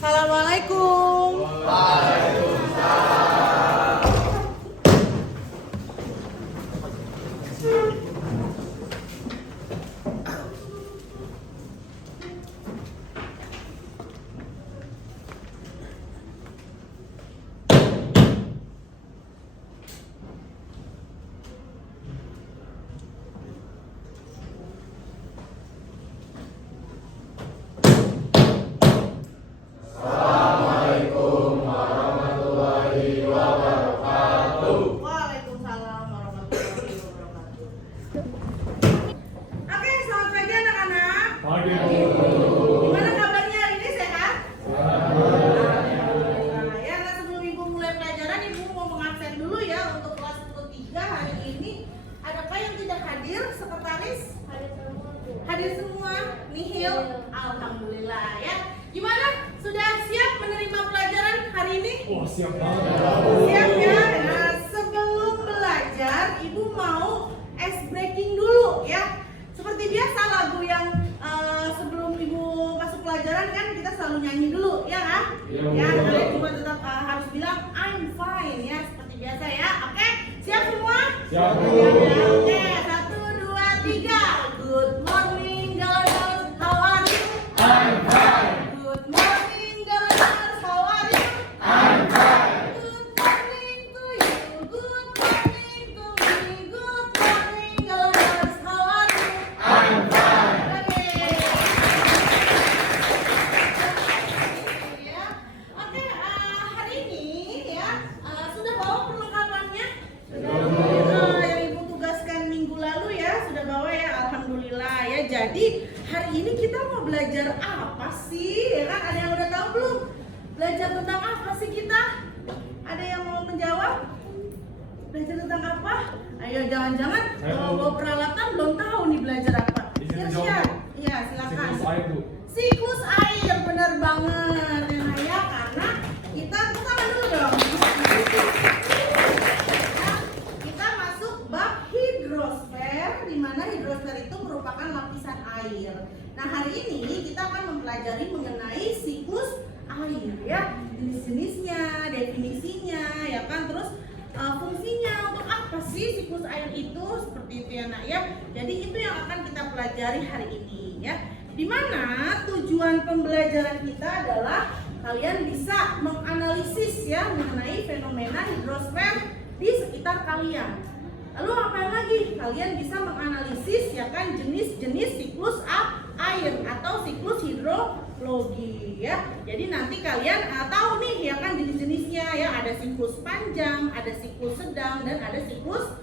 Assalamualaikum. Waalaikumsalam warahmatullahi wabarakatuh. Oke, selamat pagi anak-anak. Gimana kabarnya hari ini, sehat? Alhamdulillah. Ya, nah sebelum Ibu mulai pelajaran, Ibu mau mengabsen dulu ya untuk kelas 3 hari ini. Adakah yang tidak hadir? Sekretaris? Hadir semua? Nihil? Alhamdulillah ya. Gimana? Sudah siap menerima pelajaran hari ini? Oh, siap banget. Siap ya. Nah, sebelum belajar, Ibu mau ice breaking dulu ya. Seperti biasa lagu yang sebelum Ibu masuk pelajaran kan kita selalu nyanyi dulu, ya kan? Iya, Ya, Bu. kalian juga tetap harus bilang I'm fine ya, seperti biasa ya. Oke, siap semua? Siap, Bu. Oke, 1, 2, 3. Good morning, girls. How are you? I'm fine. Good morning, girls. How are you? I'm fine. Good morning to you. Good morning to me. Good morning, girls. How are you? I'm fine. Oke. Ya. Oke, hari ini ya sudah bawa perlengkapannya? Yang Ibu tugaskan minggu lalu ya sudah bawa ya, alhamdulillah ya. Jadi hari ini kita mau belajar apa sih? Ya kan, ada yang udah tahu belum? Belajar tentang apa sih kita? Ada yang mau menjawab? Belajar tentang apa? Ayo, jangan-jangan bawa peralatan belum tahu nih belajar apa. Izin Siap-siap. menjawab, Bu. Iya, silakan. Siklus air, Bu. Siklus air, benar banget ya Naya, karena kita tangan dulu dong. Kita masuk bab hidrosfer, di mana hidrosfer itu merupakan lapisan air. Nah, hari ini kita akan mempelajari mengenai siklus air ya, jenis-jenisnya, definisinya ya kan, terus fungsinya untuk apa sih siklus air itu, seperti itu ya Nak ya. Jadi itu yang akan kita pelajari hari ini ya. Dimana tujuan pembelajaran kita adalah kalian bisa menganalisis ya mengenai fenomena hidrosfer di sekitar kalian. Lalu apa lagi? Kalian bisa menganalisis ya kan jenis-jenis siklus air atau siklus hidrologi ya. Jadi nanti kalian tahu nih ya kan jenis-jenisnya ya, ada siklus panjang, ada siklus sedang, dan ada siklus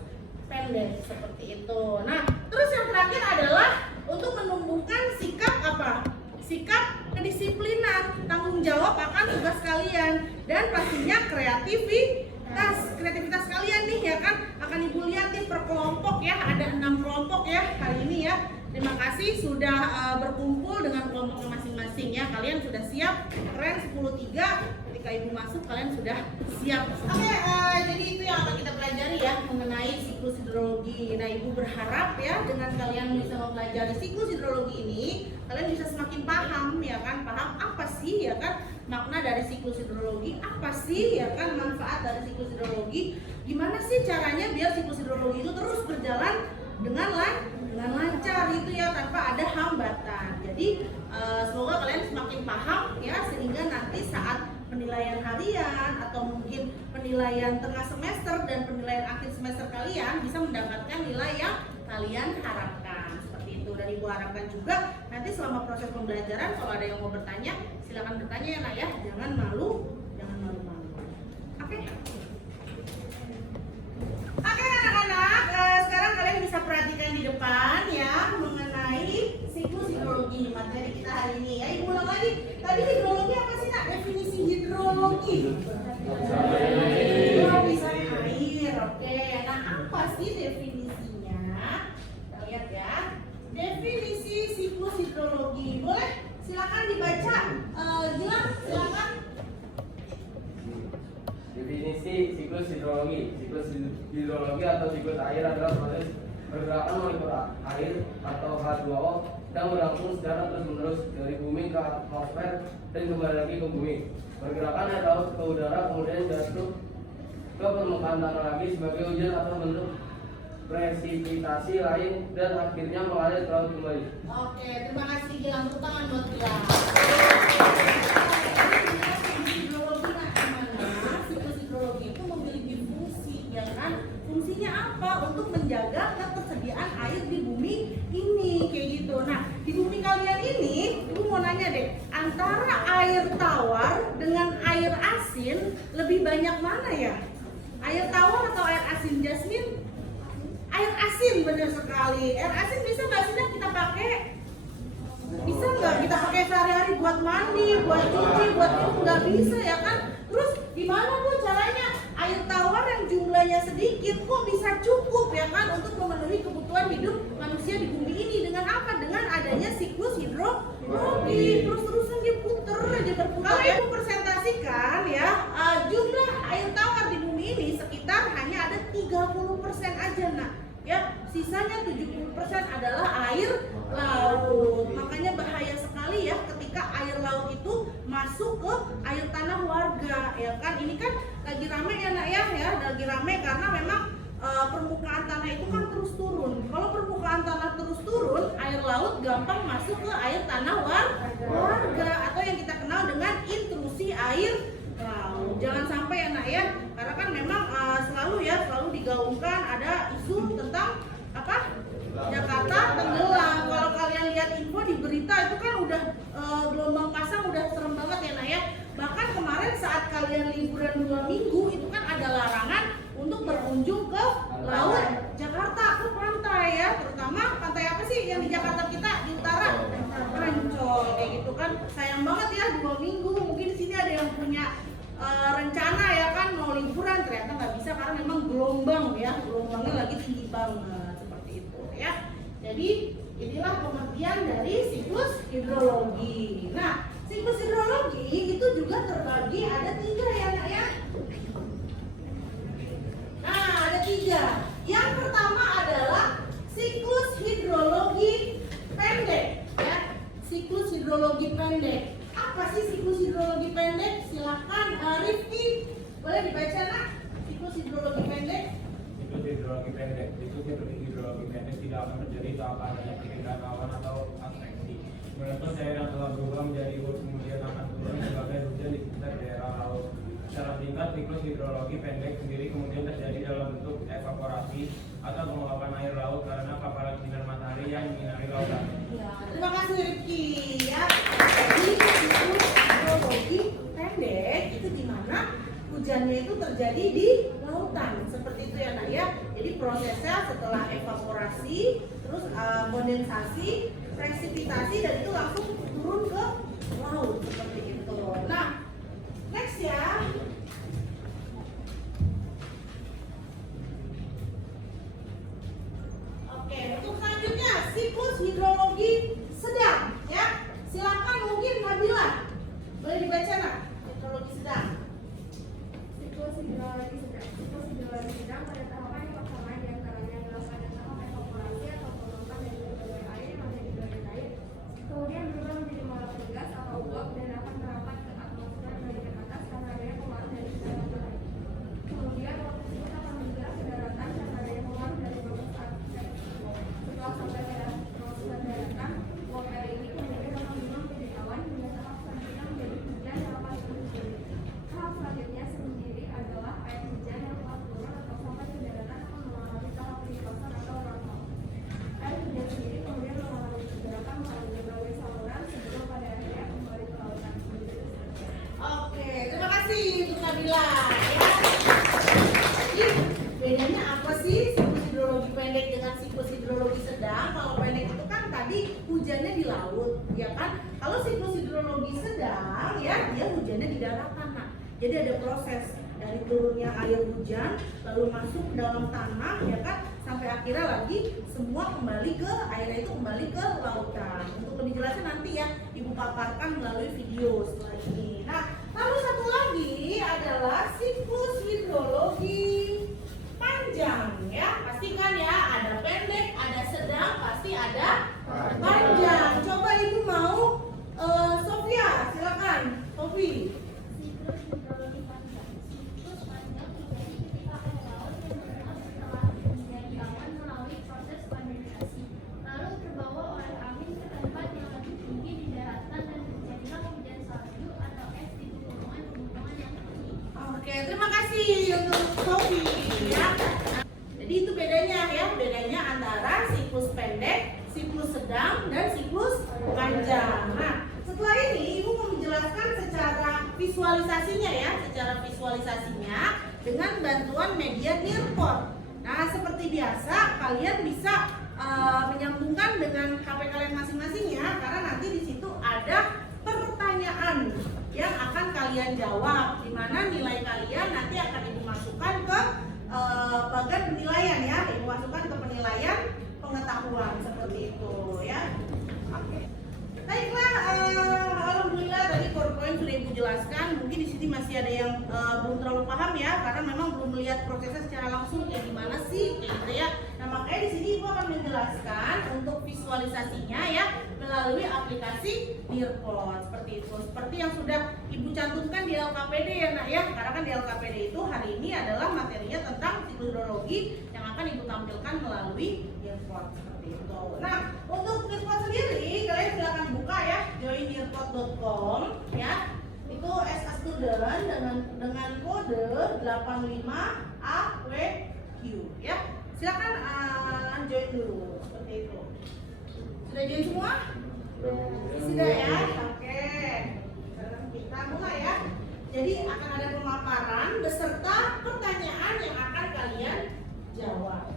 pendek seperti itu. Nah, terus yang terakhir adalah untuk menumbuhkan sikap apa? Sikap kedisiplinan, tanggung jawab akan tugas kalian, dan pastinya kreativitas kalian nih ya kan, akan Ibu lihat nih per kelompok ya, ada 6 kelompok ya hari ini ya. Terima kasih sudah berkumpul dengan kelompoknya masing-masing ya. Kalian sudah siap, keren 10-3. Ketika Ibu masuk kalian sudah siap. Oke, jadi itu yang akan kita pelajari ya mengenai siklus hidrologi. Nah, Ibu berharap ya dengan kalian bisa mempelajari siklus hidrologi ini, kalian bisa semakin paham ya kan, paham apa sih ya kan makna dari siklus hidrologi, apa sih ya kan manfaat dari siklus hidrologi, gimana sih caranya biar siklus hidrologi itu terus berjalan dengan lancar itu ya, tanpa ada hambatan. Jadi semoga kalian semakin paham ya, sehingga nanti saat penilaian harian atau mungkin penilaian tengah semester dan penilaian akhir semester kalian bisa mendapatkan nilai yang kalian harapkan. Seperti itu. Dan Ibu harapkan juga nanti selama proses pembelajaran kalau ada yang mau bertanya, silakan bertanya ya Nak ya, jangan malu-malu. Oke. Oke anak-anak, sekarang kalian bisa perhatikan di depan ya mengenai siklus hidrologi, materi kita hari ini ya. Ibu ulang lagi, tadi hidrologi apa sih Nak? Definisi hidrologi lapisan air. Oke, nah apa sih definisinya? Kita lihat ya. Definisi siklus hidrologi, boleh silakan dibaca. Gilang, silakan. Definisi siklus hidrologi. Siklus hidrologi atau siklus air adalah proses pergerakan molekul air atau H2O sedang berlangsung secara terus-menerus dari bumi ke atmosfer dan kembali lagi ke bumi. Pergerakan air laut ke udara kemudian jatuh ke permukaan tanah lagi sebagai hujan atau bentuk presipitasi lain dan akhirnya mengalir ke laut kembali. Oke, terima kasih Gilang. Tepuk tangan buat Gilang. Hidrologi mana? Siklus hidrologi itu memiliki fungsi, ya kan? Fungsinya apa? Untuk menjaga ketersediaan air di bumi ini, kayak gitu. Nah, di bumi kalian ini, ibu mau nanya deh, antara air tawar dengan air asin lebih banyak mana ya? Air tawar atau air asin, Jasmine? Air asin, benar sekali. Air asin bisa nggak sih kita pakai? Bisa nggak kita pakai sehari-hari buat mandi, buat cuci, buat minum? Nggak bisa ya kan? Terus gimana Bu caranya air tawar yang jumlahnya sedikit kok bisa cukup ya kan untuk memenuhi kebutuhan hidup manusia di bumi ini? Dengan apa? Dengan adanya siklus hidrologi. Terus-terusan dia puter aja berputar. Kalau ibu presentasikan ya, jumlah air tawar di bumi ini sekitar hanya ada 30% aja nak. Ya, sisanya 70% adalah air laut. Makanya bahaya sekali ya ketika air laut itu masuk ke air tanah warga, ya kan? Ini kan lagi rame ya nak ya, lagi rame karena memang permukaan tanah itu kan terus turun. Kalau permukaan tanah terus turun, air laut gampang masuk ke air tanah warga atau yang kita kenal dengan intrusi air laut. Jangan sampai ya nak ya, karena kan memang selalu digaungkan ada isu tentang apa? Jakarta tenggelam. Kalau kalian lihat info di berita itu kan udah gelombang pasang udah serem banget ya nak ya. Bahkan kemarin saat kalian liburan 2 minggu itu kan ada larangan untuk berkunjung ke laut Jakarta, ke pantai ya. Terutama pantai apa sih yang di Jakarta kita di utara? Ancol kayak gitu kan. Sayang banget ya 2 minggu. Mungkin di sini ada yang punya rencana ya kan mau liburan, ternyata nggak bisa karena memang gelombangnya lagi tinggi banget seperti itu ya. Jadi inilah pengertian dari siklus hidrologi. Nah, siklus hidrologi itu juga terbagi ada 3 ya nak ya. Nah, ada 3. Yang pertama adalah siklus hidrologi pendek ya. Siklus hidrologi pendek. Apa sih siklus hidrologi pendek? Silakan Rifki, boleh dibaca nak? Siklus hidrologi pendek. Siklus hidrologi pendek. Siklus hidrologi pendek tidak akan terjadi tanpa adanya pergerakan awan atau adveksi. Meletus air yang telah berubah menjadi uap kemudian akan turun sebagai hujan di sekitar daerah laut. Secara singkat, siklus hidrologi pendek sendiri kemudian terjadi dalam bentuk evaporasi atau penguapan air laut karena paparan sinar matahari yang menyinari lautan. Ya, terima kasih Rifki ya. Jadi siklus hidrologi pendek itu dimana hujannya itu terjadi di lautan seperti itu ya nak ya. Jadi prosesnya setelah evaporasi, terus kondensasi, presipitasi dan itu langsung turun ke laut seperti itu. Nah, next ya. Oke, untuk selanjutnya siklus hidrologi sedang ya. Silakan mungkin Nabila. Boleh dibaca nak? Hidrologi sedang. Siklus hidrologi sedang pada tahapan yang pertama diantaranya adalah pada tahap evaporasi atau penguapan dari berbagai air yang ada di badan air, kemudian berubah menjadi molekul gas atau uap dan akan merapat ke atmosfer bagian atas karena adanya pengaruh dari sinar matahari. Kemudian uap tersebut akan bergerak ke daratan karena adanya pengaruh dari berbagai atmosfer. Setelah sampai pada atmosfer daratan, uap air ini kemudian akan berubah menjadi awan hingga tahap selanjutnya menjadi hujan yang akan turun. Tahap selanjutnya sendiri adalah air hujan yang telah turun atau sampai ke daratan akan mengalami tahap limpasan atau runoff. Air hujan sendiri kemudian mengalami pergerakan melalui berbagai saluran sebelum pada akhirnya kembali ke lautan. Oke, terima kasih untuk Nabila ya. Jadi bedanya apa sih siklus hidrologi pendek dengan siklus hidrologi sedang? Kalau pendek itu kan tadi hujannya di laut, ya kan? Kalau siklus hidrologi sedang ya dia hujannya di daratan. Nah, jadi ada proses dari turunnya air hujan lalu masuk ke dalam tanah ya kan sampai akhirnya lagi semua kembali ke airnya itu kembali ke lautan. Untuk lebih jelasnya nanti ya ibu paparkan melalui video setelah ini. Nah, lalu satu lagi adalah siklus hidrologi panjang ya. Pastikan ya ada pendek, ada sedang, pasti ada panjang. kasih untuk Sofi ya. Jadi itu bedanya ya, bedanya antara siklus pendek, siklus sedang, dan siklus panjang. Nah, setelah ini Ibu mau menjelaskan secara visualisasinya ya, secara visualisasinya dengan bantuan media Nearpod. Nah, seperti biasa kalian bisa menyambungkan dengan HP kalian masing-masing ya, karena nanti di situ ada pertanyaan yang akan kalian jawab, di mana nilai kalian nanti akan Ibu masukkan ke bagian penilaian ya, Ibu masukkan ke penilaian pengetahuan seperti itu ya. Oke. Baiklah, alhamdulillah tadi PowerPoint sudah Ibu jelaskan. Mungkin di sini masih ada yang belum terlalu paham ya, karena memang belum melihat prosesnya secara langsung kayak gimana sih, kayak gitu ya. Nah, makanya di sini Ibu akan menjelaskan untuk visualisasinya ya melalui aplikasi Nearpod seperti itu. Seperti yang sudah Ibu cantumkan di LKPD ya Nak ya, karena kan di LKPD itu hari ini adalah materinya tentang siklus hidrologi yang akan Ibu tampilkan melalui Nearpod seperti itu. Nah, untuk Nearpod sendiri kalian silakan buka ya, joinnearpod.com ya. Itu as a student dengan kode 85AWQ ya. Silakan join dulu seperti itu. Sudah join semua? Sudah ya? Oke. Sekarang kita mulai ya. Jadi akan ada pemaparan beserta pertanyaan yang akan kalian jawab.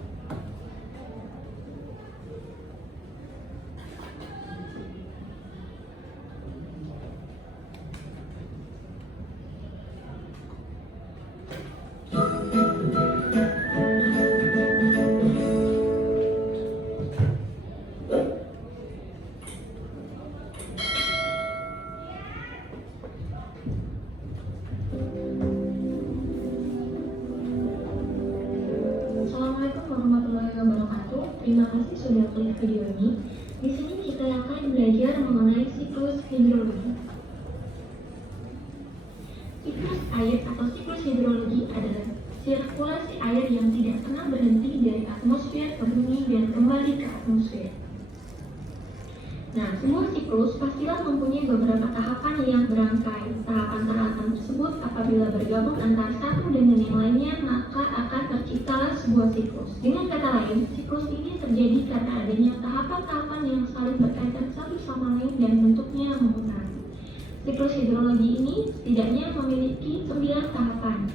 Assalamualaikum warahmatullahi wabarakatuh. Terima kasih sudah klik video ini. Di sini kita akan belajar mengenai siklus hidrologi. Siklus air atau siklus hidrologi adalah sirkulasi air yang tidak pernah berhenti dari atmosfer ke bumi dan kembali ke atmosfer. Nah, semua siklus pastilah mempunyai beberapa tahapan yang berangkai. Tahapan-tahapan tersebut apabila bergabung antara satu dengan yang lainnya, maka akan terciptalah sebuah siklus. Dengan kata lain, siklus ini terjadi karena adanya tahapan-tahapan yang saling berkaitan satu sama lain dan bentuknya mempengaruhi. Siklus hidrologi ini setidaknya memiliki 9 tahapan.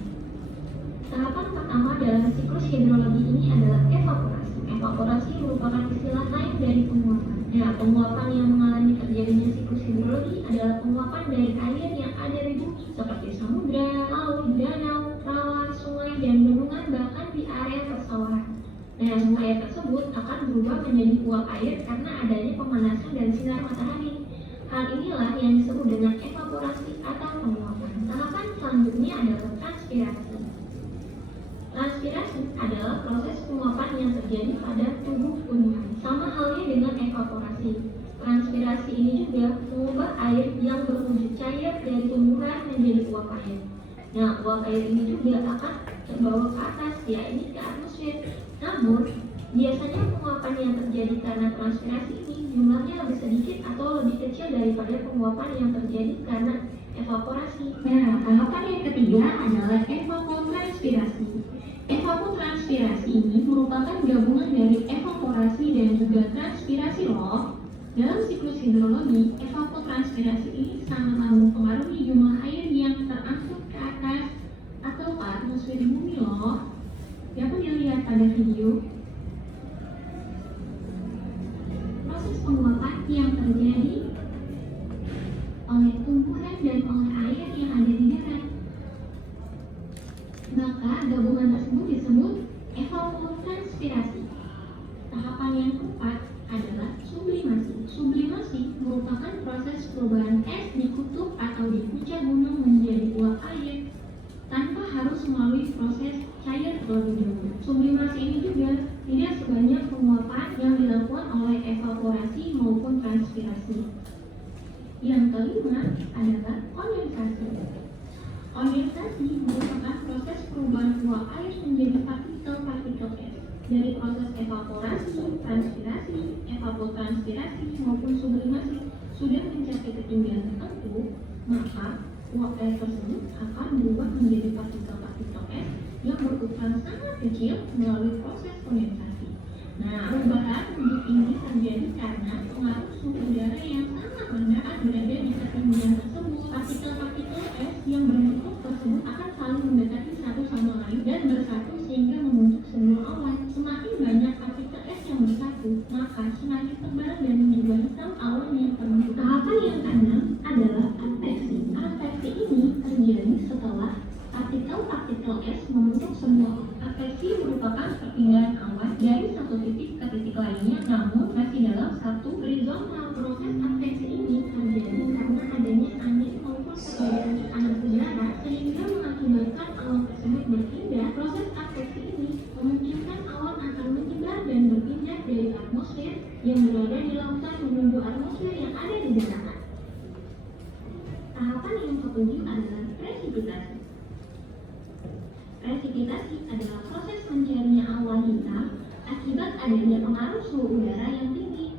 Tahapan pertama dalam siklus hidrologi ini adalah evaporasi. Evaporasi merupakan istilah lain dari penguapan. Nah, penguapan yang mengalami terjadinya siklus hidrologi adalah penguapan dari air yang ada di bumi seperti samudra, laut, danau, rawa, sungai, dan bendungan, bahkan di area persawahan. Nah, semua air tersebut akan berubah menjadi uap air karena adanya pemanasan dan sinar matahari. Hal inilah yang disebut dengan evaporasi atau penguapan. Tahapan selanjutnya adalah transpirasi. Transpirasi adalah proses penguapan yang terjadi pada tubuh tumbuhan. Sama halnya dengan evaporasi. Transpirasi ini juga mengubah air yang berwujud cair dari tumbuhan menjadi uap air. Nah, uap air ini juga akan terbawa ke atas, yaitu ke atmosfer. Namun, biasanya penguapan yang terjadi karena transpirasi ini jumlahnya lebih sedikit atau lebih kecil daripada penguapan yang terjadi karena evaporasi. Nah, tahapan yang ketiga adalah evapotranspirasi. Evapotranspirasi ini merupakan gabungan dari evaporasi dan juga transpirasi loh. Dalam siklus hidrologi, evapotranspirasi ini sangatlah mempengaruhi jumlah air yang terangkut ke atas atau ke atmosfer bumi loh. Dapat dilihat pada video. Proses penguapan yang terjadi oleh tumbuhan dan oleh air yang ada di darat. Maka gabungan tersebut disebut evapotranspirasi. Tahapan yang keempat adalah sublimasi. Sublimasi merupakan proses perubahan es di kutub atau di puncak gunung menjadi uap air tanpa harus melalui proses cair terlebih dahulu. Sublimasi ini juga tidak sebanyak penguapan yang dilakukan oleh evaporasi maupun transpirasi. Yang kelima adalah kondensasi. Kondensasi merupakan proses perubahan uap air menjadi partikel-partikel es. Dari proses evaporasi, transpirasi, evapotranspirasi maupun sublimasi sudah mencapai ketinggian tertentu, maka Uap air tersebut akan berubah menjadi partikel-partikel es yang berukuran sangat kecil melalui proses kondensasi. Nah, perubahan bentuk ini terjadi karena pengaruh suhu udara yang sangat rendah berada di ketinggian tersebut. Partikel-partikel es yang berbentuk tersebut akan saling mendekati satu sama lain dan bersatu sehingga membentuk sebuah awan. Semakin banyak partikel es yang bersatu, maka semakin tebal dan juga hitam awan yang terbentuk. Tahapan yang keenam adalah adveksi. Adveksi ini terjadi setelah partikel-partikel es membentuk sebuah adveksi merupakan perpindahan awan dari satu titik ke titik lainnya, namun masih dalam satu horizontal. Proses adveksi ini terjadi karena adanya angin maupun perbedaan tekanan udara sehingga mengakibatkan awan tersebut berpindah. Proses adveksi ini memungkinkan awan akan menyebar dan berpindah dari atmosfer yang berada di lautan menuju atmosfer yang ada di daratan. Tahapan yang ketujuh adalah presipitasi. Presipitasi adalah proses mencairnya awan hitam akibat adanya pengaruh suhu udara yang tinggi.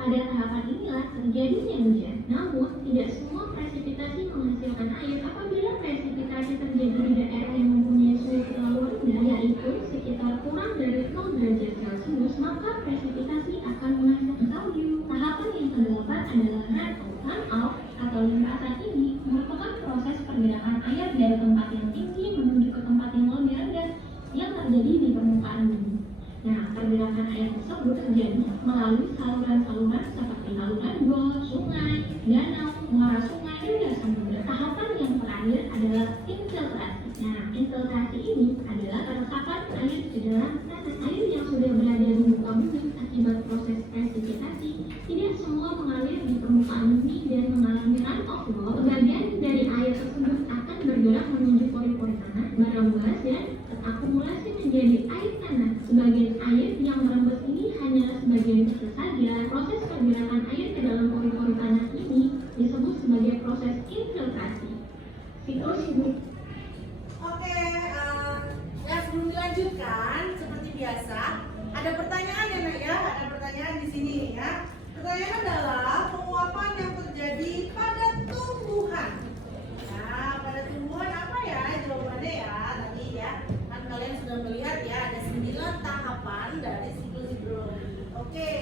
Pada tahapan inilah terjadinya hujan. Namun, tidak semua presipitasi menghasilkan air. Apabila presipitasi terjadi di daerah yang mempunyai suhu terlalu rendah, yaitu sekitar kurang dari 0 derajat Celcius, maka presipitasi akan menghasilkan salju. Tahapan yang kedelapan adalah runoff atau limpasan. Ini merupakan proses pergerakan air dari tempat yang tinggi menuju ke tempat yang lebih rendah yang terjadi di permukaan bumi. Nah, pergerakan air tersebut terjadi melalui saluran-saluran seperti saluran bor, sungai, danau, muara sungai, hingga samudera. Tahapan yang terakhir adalah infiltrasi. Nah, infiltrasi ini adalah resapan air ke dalam tanah. Air yang sudah berada di muka bumi akibat proses presipitasi tidak semua mengalir di permukaan bumi dan mengalami runoff. Sebagian dari air tersebut akan bergerak menuju pori-pori tanah, merembes dan terakumulasi menjadi air tanah. Sebagian air yang merembes ini hanyalah sebagian kecil saja. Proses pergerakan air ke dalam pori-pori tanah ini disebut sebagai proses infiltrasi. Siklus hidup. Oke, ya sebelum dilanjutkan seperti biasa ada pertanyaan ya Nak ya, ada pertanyaan di sini ya. Pertanyaan adalah penguapan yang terjadi pada tumbuhan. Nah, pada tumbuhan apa ya jawabannya ya tadi ya. Kan kalian sudah melihat ya ada 9 tahapan dari siklus hidrologi. Oke.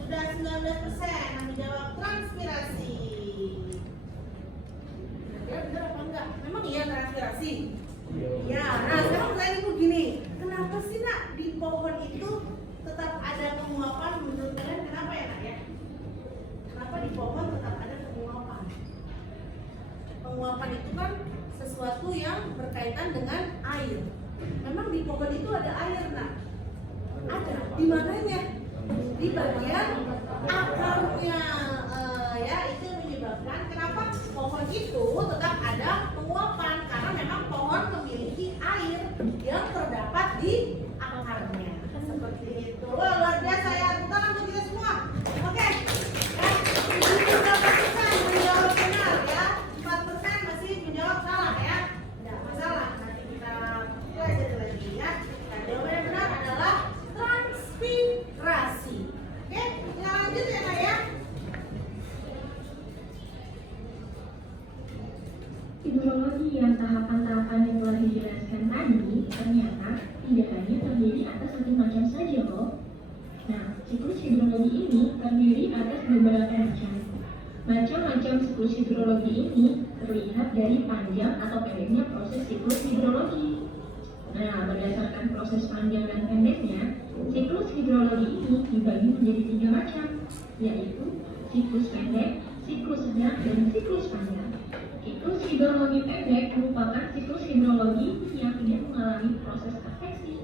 Sudah 19% yang menjawab transpirasi. Benar apa enggak? Memang iya transpirasi? Ya, nah sekarang pertanyaan ibu gini, kenapa sih Nak di pohon itu tetap ada penguapan menurut kalian? Kenapa ya Nak ya? Kenapa di pohon tetap ada penguapan? Penguapan itu kan sesuatu yang berkaitan dengan air. Memang di pohon itu ada air Nak? Ada. Di mananya? Di bagian akarnya. Ya itu menyebabkan kenapa pohon itu tetap ada penguapan, karena memang pohon memiliki air yang terdapat di akarnya. Seperti itu. Wah, luar biasa ya. Tepuk tangan untuk kita semua. Oke. Ya, 73% menjawab benar ya. 4% masih menjawab salah ya. Tidak masalah. Nanti kita pelajari lagi ya. Nah, jawaban yang benar adalah transpirasi. Oke, kita lanjut ya Nak ya. Hidrologi yang tahapan-tahapan yang telah dijelaskan tadi ternyata tidak hanya terjadi atas satu macam saja loh. Nah, siklus hidrologi ini terdiri atas beberapa macam. Macam-macam siklus hidrologi ini terlihat dari panjang atau pendeknya proses siklus hidrologi. Nah, berdasarkan proses panjang dan pendeknya, siklus hidrologi ini dibagi menjadi 3 macam, yaitu siklus pendek, siklus sedang, dan siklus panjang. Siklus hidrologi pendek merupakan siklus hidrologi yang tidak mengalami proses adveksi.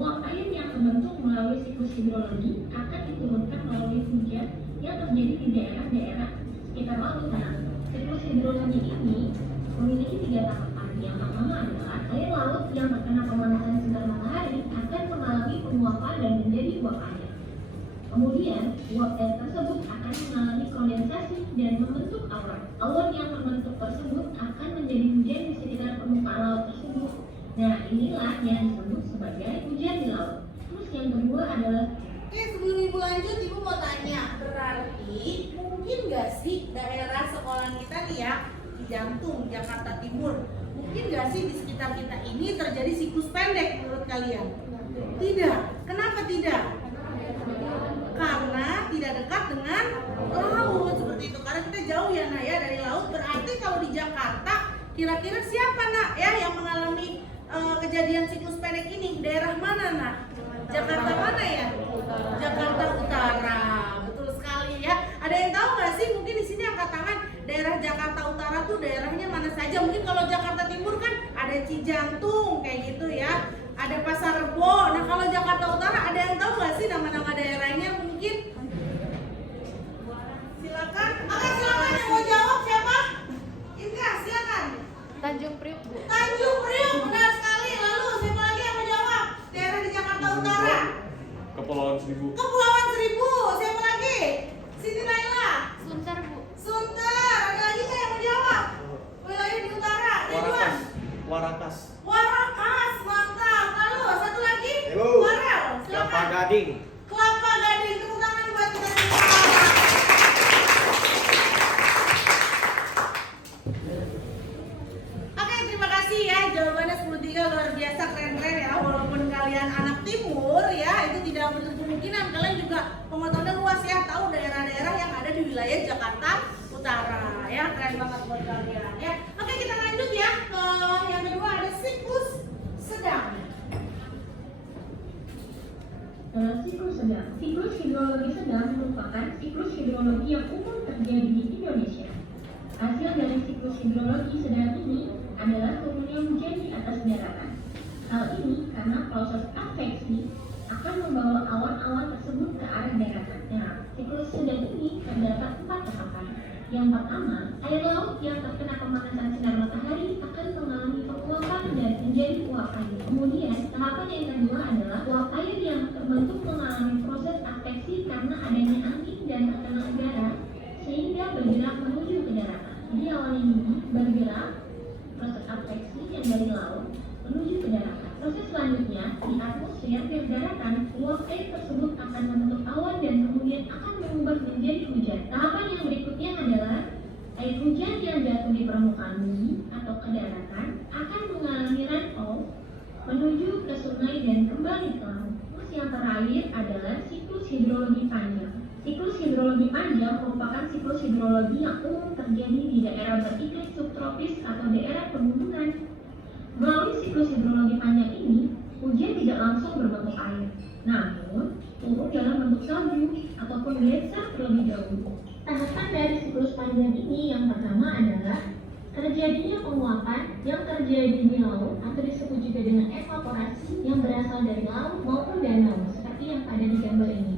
Uap air yang terbentuk melalui siklus hidrologi akan diturunkan melalui hujan yang terjadi di daerah-daerah sekitar laut. Nah, siklus hidrologi ini memiliki 3 tahapan. Yang pertama adalah air laut yang terkena pemanasan sinar matahari akan mengalami penguapan dan menjadi uap air. Kemudian, uap air tersebut akan mengalami kondensasi dan membentuk awan. Awan yang terbentuk tersebut akan menjadi hujan di sekitar permukaan laut tersebut. Nah, inilah yang disebut sebagai hujan di laut. Terus yang kedua adalah Oke, sebelum Ibu lanjut, Ibu mau tanya, berarti mungkin nggak sih daerah sekolah kita nih ya, di jantung Jakarta Timur, mungkin nggak sih di sekitar kita ini terjadi siklus pendek menurut kalian? Tidak. Kenapa tidak? Karena tidak dekat dengan laut seperti itu. Karena kita jauh ya Nak ya dari laut. Berarti kalau di Jakarta, kira-kira siapa Nak ya yang mengalami kejadian siklus pendek ini? Daerah mana Nak? Jakarta mana ya? Jakarta Utara. Betul sekali ya. Ada yang tahu nggak sih? Mungkin di sini angkat tangan. Daerah Jakarta Utara tuh daerahnya mana saja? Mungkin kalau Jakarta Timur kan ada Cijantung kayak gitu ya. Ada Pasar Rebo. Nah kalau Jakarta Utara ada yang tahu nggak sih nama-nama daerahnya mungkin? Silakan. Oke silakan yang mau jawab siapa? Indra silakan. Tanjung Priok, Bu. Tanjung Priok benar sekali. Lalu siapa lagi yang mau jawab? Daerah di Jakarta Utara. Kepulauan Seribu. Kepulauan Seribu. Siapa lagi? Siti Naila. Sunter, Bu. Sunter. Ada lagi nggak yang mau jawab? Wilayah di utara. Ridwan. Warakas. Warakas. Mantap. Lalu satu lagi. Halo. Warel. Kelapa Silakan. Gading. Kelapa Gading. Tepuk tangan buat kita semua. Oke, terima kasih ya. Jawabannya 10-3 luar biasa keren-keren ya. Walaupun kalian anak timur ya, itu tidak menutup kemungkinan kalian juga pengetahuannya luas ya, tahu daerah-daerah yang ada di wilayah Jakarta Utara ya. Keren banget buat kalian ya. Oke, kita lanjut ya ke yang kedua, ada siklus sedang. dalam siklus sedang. Siklus hidrologi sedang merupakan siklus hidrologi yang umum terjadi di Indonesia. Hasil dari siklus hidrologi sedang ini adalah turunnya hujan di atas daratan. Hal ini karena proses adveksi akan membawa awan-awan tersebut ke arah daratan. Nah, siklus sedang ini terdapat 4 tahapan. Yang pertama, air laut yang terkena pemanasan sinar matahari akan mengalami penguapan dan menjadi uap air. Kemudian, tahapan yang kedua adalah uap air yang terbentuk mengalami proses adveksi karena adanya angin dan tekanan udara sehingga bergerak menuju ke daratan. Jadi awal ini bergerak proses adveksi yang dari laut menuju ke daratan. Proses selanjutnya di atmosfer dan daratan, uap air tersebut akan membentuk awan dan kemudian akan berubah menjadi hujan. Tahapan yang berikutnya adalah air hujan yang jatuh di permukaan bumi atau ke daratan akan mengalami runoff menuju ke sungai dan kembali ke laut. Terus yang terakhir adalah siklus hidrologi panjang. Siklus hidrologi panjang merupakan siklus hidrologi yang umum terjadi di daerah beriklim subtropis atau daerah pegunungan. Melalui siklus hidrologi panjang ini, hujan tidak langsung berbentuk air, namun turun dalam bentuk salju ataupun gletser terlebih dahulu. Tahapan dari siklus panjang ini yang pertama adalah terjadinya penguapan yang terjadi di laut atau disebut juga dengan evaporasi yang berasal dari laut maupun danau seperti yang ada di gambar ini.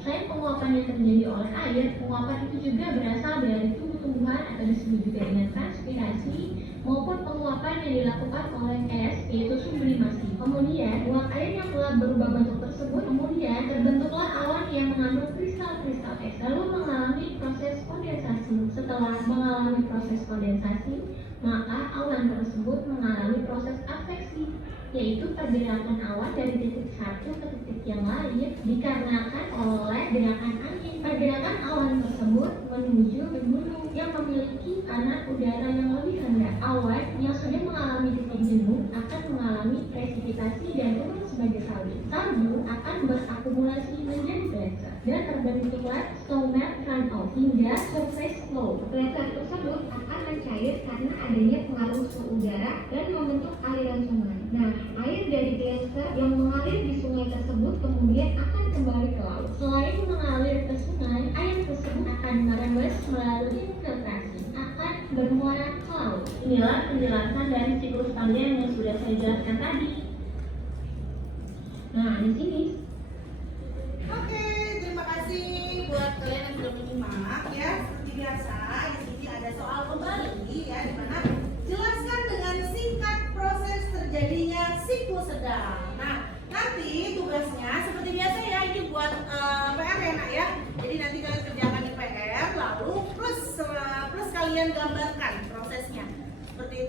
Selain penguapan yang terjadi oleh air, penguapan itu juga berasal dari tumbuh-tumbuhan atau disebut juga dengan transpirasi maupun penguapan yang dilakukan oleh es, yaitu sublimasi. Kemudian, uap air yang telah berubah bentuk tersebut kemudian terbentuklah awan yang mengandung kristal-kristal es, lalu mengalami proses kondensasi. Setelah mengalami proses kondensasi, maka awan tersebut mengalami proses adveksi, yaitu pergerakan awan dari titik satu ke titik yang lain dikarenakan oleh gerakan angin. Pergerakan awan tersebut menuju ke gunung yang memiliki kanan udara yang lebih rendah. Awan yang sudah mengalami titik jenuh akan mengalami presipitasi dan turun sebagai salju. Salju akan berakumulasi menjadi gletser dan terbentuklah snowmelt runoff hingga surface flow. Gletser tersebut akan mencair karena adanya pengaruh suhu udara dan membentuk aliran sungai. Nah, air dari gletser yang mengalir di sungai tersebut kemudian akan kembali ke laut. Selain mengalir ke sungai, air tersebut akan merembes melalui infiltrasi, akan bermuara ke laut. Inilah penjelasan dari siklus panjang yang sudah saya jelaskan tadi. Nah, di sini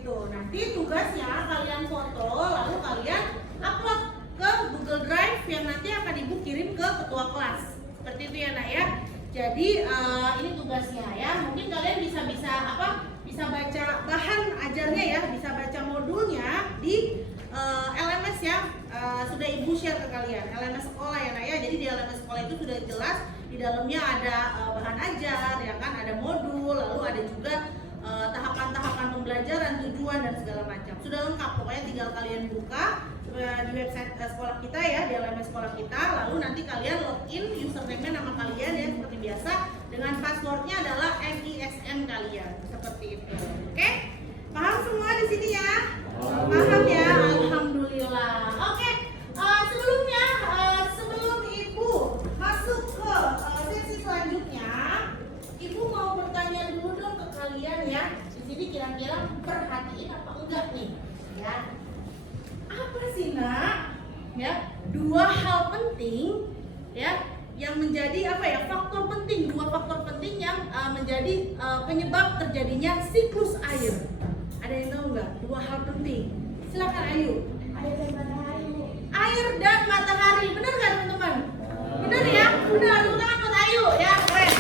itu. Nanti tugasnya kalian foto, lalu kalian upload ke Google Drive yang nanti akan ibu kirim ke ketua kelas. Seperti itu ya nak ya. Jadi ini tugasnya ya. Mungkin kalian bisa baca bahan ajarnya ya, bisa baca modulnya di LMS yang sudah ibu share ke kalian, LMS sekolah ya nak ya. Jadi di LMS sekolah itu sudah jelas di dalamnya ada bahan ajar ya kan, ada modul, lalu ada juga tahapan-tahapan pembelajaran, tujuan dan segala macam. Sudah lengkap, pokoknya tinggal kalian buka di website sekolah kita ya, di LMS sekolah kita, lalu nanti kalian login, username-nya nama kalian ya seperti biasa, dengan passwordnya adalah NISN kalian, seperti itu. Oke? Paham semua di sini ya? Paham ya? Alhamdulillah. Oke, sebelumnya sebelum ibu masuk ke sesi selanjutnya, ibu mau bertanya dulu dong ke kalian ya. Di sini kira-kira perhatiin apa enggak nih? Ya. Apa sih nak? Ya, dua hal penting ya yang menjadi faktor penting, dua faktor penting yang menjadi penyebab terjadinya siklus air. Ada yang tahu nggak? Dua hal penting. Silakan Ayu. Air dan matahari, Bu. Air dan matahari, benar nggak teman-teman? Benar ya? Benar. Tepuk tangan buat Ayu ya, keren.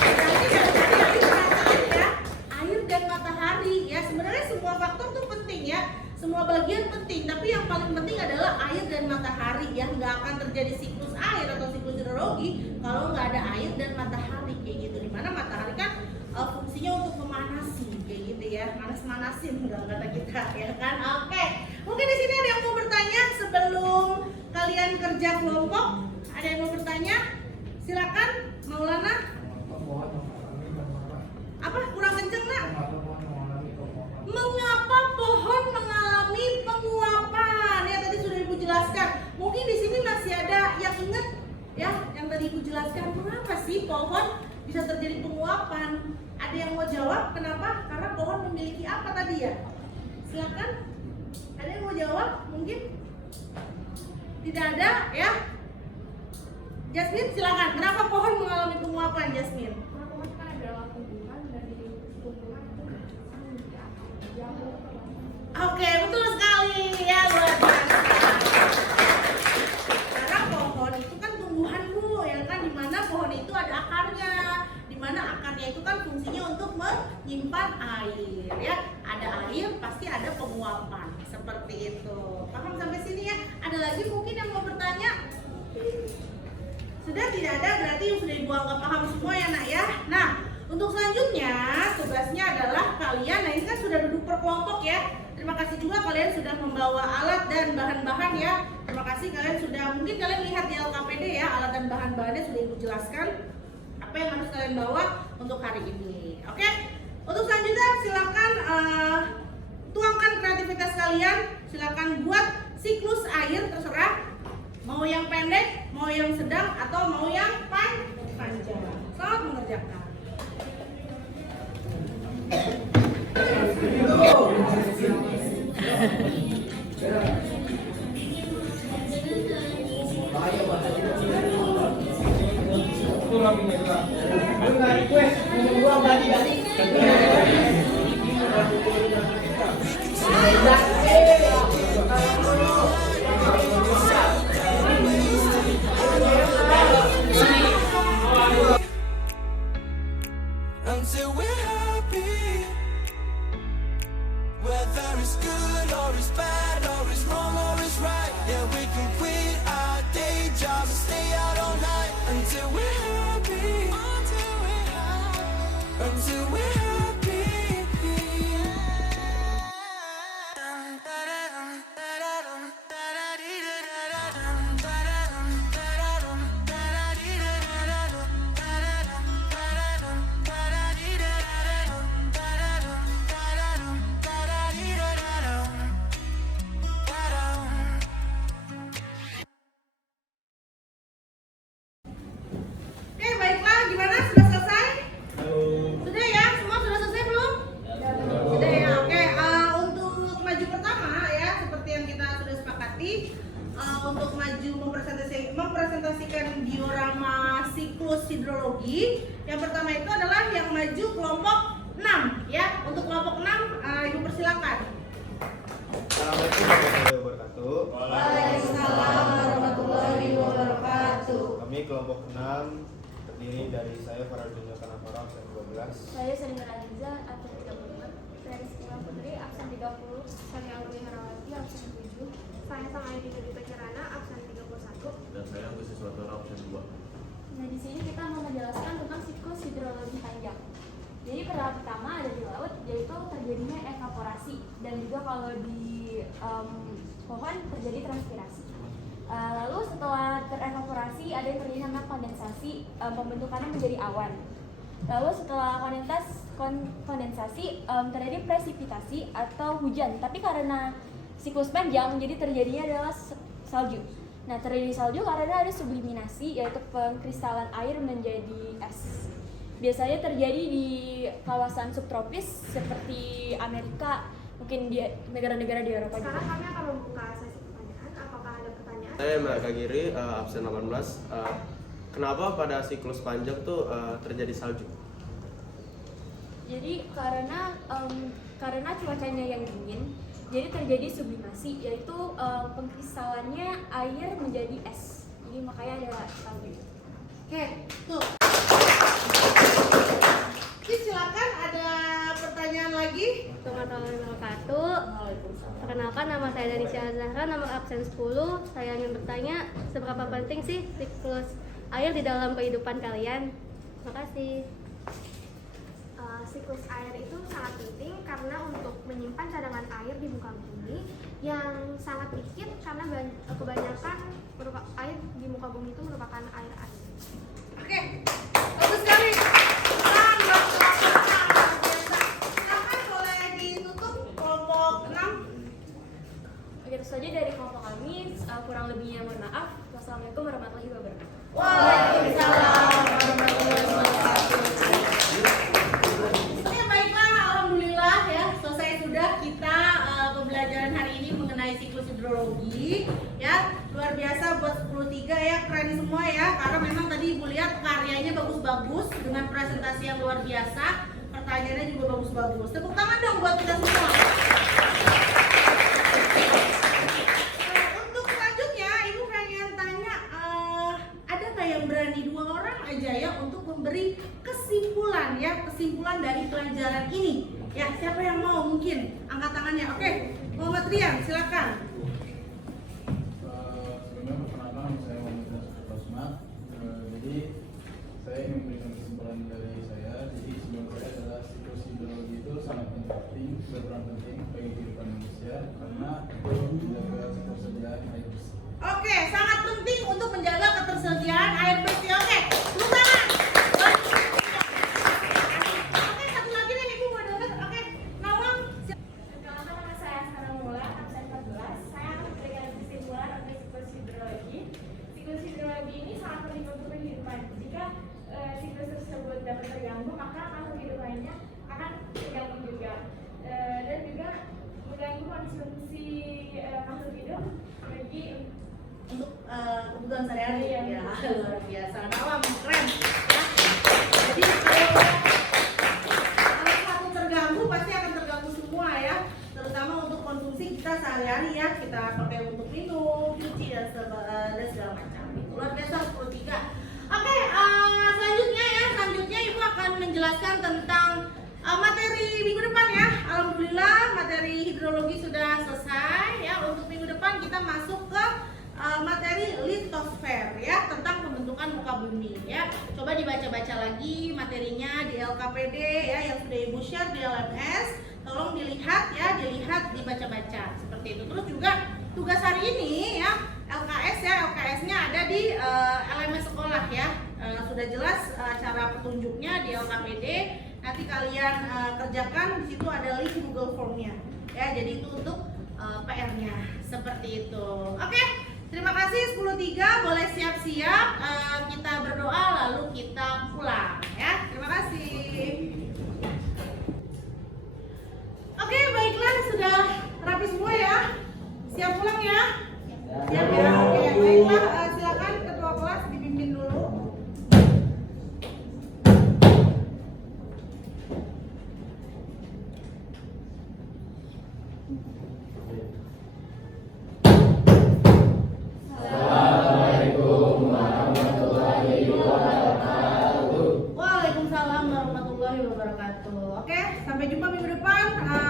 Berarti dari tadi Ayu perhatiin ya, air dan matahari ya. Sebenarnya semua faktor tuh penting ya. Semua bagian penting, tapi yang paling penting adalah air dan matahari ya. Nggak akan terjadi siklus air atau siklus hidrologi kalau nggak ada air dan matahari kayak gitu. Dimana matahari kan fungsinya untuk memanasi kayak gitu ya, manas-manasin kalau kata kita ya kan. Oke, mungkin di sini ada yang mau bertanya sebelum kalian kerja kelompok. Ada yang mau bertanya? Silakan, Maulana. Apa? Kurang kenceng nak? Mengapa pohon mengalami penguapan? Ya tadi sudah ibu jelaskan. Mungkin di sini masih ada yang ingat ya, yang tadi ibu jelaskan. Mengapa sih pohon bisa terjadi penguapan? Ada yang mau jawab kenapa? Karena pohon memiliki apa tadi ya? Silakan. Ada yang mau jawab? Mungkin tidak ada ya. Jasmine silakan. Kenapa pohon mengalami penguapan, Jasmine? Karena pohon kan adalah tumbuhan dan di tumbuhan itu memiliki akar yang Oke, betul sekali ya, luar biasa. Karena pohon itu kan tumbuhan Bu, ya kan, dimana pohon itu ada akarnya, dimana akarnya itu kan fungsinya untuk menyimpan air, ya. Ada air pasti ada penguapan, seperti itu. Paham sampai sini ya? Ada lagi mungkin yang mau bertanya? Sudah tidak ada, berarti sudah ibu anggap paham semua ya nak ya. Nah, untuk selanjutnya tugasnya adalah kalian, nah ini kan sudah duduk per kelompok ya. Terima kasih juga kalian sudah membawa alat dan bahan-bahan ya. Terima kasih kalian sudah, mungkin kalian lihat di LKPD ya, alat dan bahan-bahannya sudah ibu jelaskan apa yang harus kalian bawa untuk hari ini. Oke, untuk selanjutnya silakan tuangkan kreativitas kalian. Silakan buat siklus air, terserah mau yang pendek, mau yang sedang, atau mau yang panjang. Selamat mengerjakan. Until we're happy, whether it's good or it's bad or it's wrong or it's right. Yeah, we can quit our day jobs and stay out all night until we're happy. Until we're happy. Oke, baiklah, gimana? Sudah selesai? Sudah ya? Semua sudah selesai belum? Sudah ya, oke. Untuk maju pertama ya, seperti yang kita sudah sepakati, untuk maju mempresentasikan diorama siklus hidrologi, yang pertama itu adalah yang maju kelompok 6 ya. Untuk kelompok 6 Ibu persilakan. Assalamualaikum warahmatullahi wabarakatuh. Waalaikumsalam warahmatullahi wabarakatuh. Kami kelompok 6 terdiri dari saya Faradina Kanapara absen 12. Saya Serina Aliza, absen 35. Saya Rizky Putri, absen 30. Saya Auri Harawati, absen 7. Saya Samaiti Dita Kirana, absen 31. Dan saya Agus Iswatara absen 2. Nah, di sini kita mau menjelaskan tentang siklus hidrologi panjang. Jadi pertama ada di laut, yaitu terjadinya evaporasi, dan juga kalau di pohon terjadi transpirasi. Lalu setelah terevaporasi ada yang terjadi namanya kondensasi, pembentukannya menjadi awan. Lalu setelah kondensasi terjadi presipitasi atau hujan, tapi karena siklus panjang jadi terjadinya adalah salju. Nah, terjadi salju karena ada subliminasi, yaitu pengkristalan air menjadi es. Biasanya terjadi di kawasan subtropis seperti Amerika, mungkin di negara-negara di Eropa juga. Sekarang kami akan membuka sesi pertanyaan. Apakah ada pertanyaan? Saya Mbak Giri, absen 18. Kenapa pada siklus panjang tuh terjadi salju? Jadi karena cuacanya yang dingin, jadi terjadi sublimasi, yaitu pengkristalannya air menjadi es. Jadi makanya ada salju. Oke, tuh. Silakan, ada pertanyaan lagi? Assalamualaikum warahmatullahi wabarakatuh. Perkenalkan, nama saya Danisha Zahra, nomor absen 10. Saya ingin bertanya, seberapa penting sih siklus air di dalam kehidupan kalian? Terima kasih. Siklus air itu sangat penting karena untuk menyimpan cadangan air di muka bumi yang sangat dikit, karena kebanyakan air di muka bumi itu merupakan air asin. Oke, bagus sekali. Silakan, boleh ditutup kelompok 6. Oke, itu saja dari kelompok kami. Kurang lebihnya mohon maaf. Wassalamualaikum warahmatullahi wabarakatuh. Waalaikumsalam warahmatullahi wabarakatuh. Oke, baiklah, alhamdulillah ya, selesai sudah kita pembelajaran hari ini mengenai siklus hidrologi ya. Luar biasa buat 10-3 ya, keren semua ya, karena memang tadi Ibu lihat karyanya bagus-bagus dengan presentasi yang luar biasa, pertanyaannya juga bagus-bagus. Tepuk tangan dong buat kita semua. Untuk selanjutnya Ibu pengen tanya, ada nggak yang berani 2 orang aja ya untuk memberi kesimpulan ya, kesimpulan dari pelajaran ini ya. Siapa yang mau, mungkin angkat tangannya. Oke, Muhammad Rian, silakan. Sebelumnya perkenalkan, saya Muhammad Rosma. Jadi saya ingin memberikan kesimpulan dari saya. Jadi sebelum saya adalah siklus hidrologi itu sangat penting, berperan penting bagi kehidupan manusia karena itu menjaga ketersediaan air bersih. Oke, sangat penting untuk menjaga ketersediaan air bersih. Oke, tepuk tangan. Oke, satu lagi nih Ibu mau dengar. Oke, Nawang. Perkenalkan, nama saya Sarah Mula, absen 14. Saya akan memberikan kesimpulan untuk siklus hidrologi. Siklus hidrologi ini sangat penting untuk kehidupan. Jika siklus tersebut dapat terganggu, maka makhluk hidup lainnya akan terganggu juga. Dan juga mengganggu konsumsi makhluk hidup bagi Untuk kebutuhan sehari-hari Iya. ya, luar biasa. Nawang, keren ya. Jadi kalau satu terganggu pasti akan terganggu semua ya, terutama untuk konsumsi kita sehari-hari ya, kita pakai untuk minum, cuci dan segala macam. Luar biasa 10-3. Oke, selanjutnya Ibu akan menjelaskan tentang materi minggu depan ya. Alhamdulillah materi hidrologi sudah selesai ya. Untuk minggu depan kita masuk ke materi litosfer ya, tentang pembentukan muka bumi ya. Coba dibaca-baca lagi materinya di LKPD ya, yang sudah Ibu share di LMS. Tolong dilihat ya, dibaca-baca seperti itu. Terus juga tugas hari ini ya, LKS ya, LKS-nya ada di LMS sekolah ya. Sudah jelas cara petunjuknya di LKPD. Nanti kalian kerjakan, di situ ada link Google Form-nya ya. Jadi itu untuk PR-nya seperti itu. Oke, terima kasih 10-3, boleh siap-siap, kita berdoa lalu kita pulang ya. Terima kasih. Oke, baiklah, sudah rapi semua ya. Siap pulang ya? Siap ya. Oke, baiklah, silakan ketua kelas dipimpin dulu. sampai jumpa minggu depan.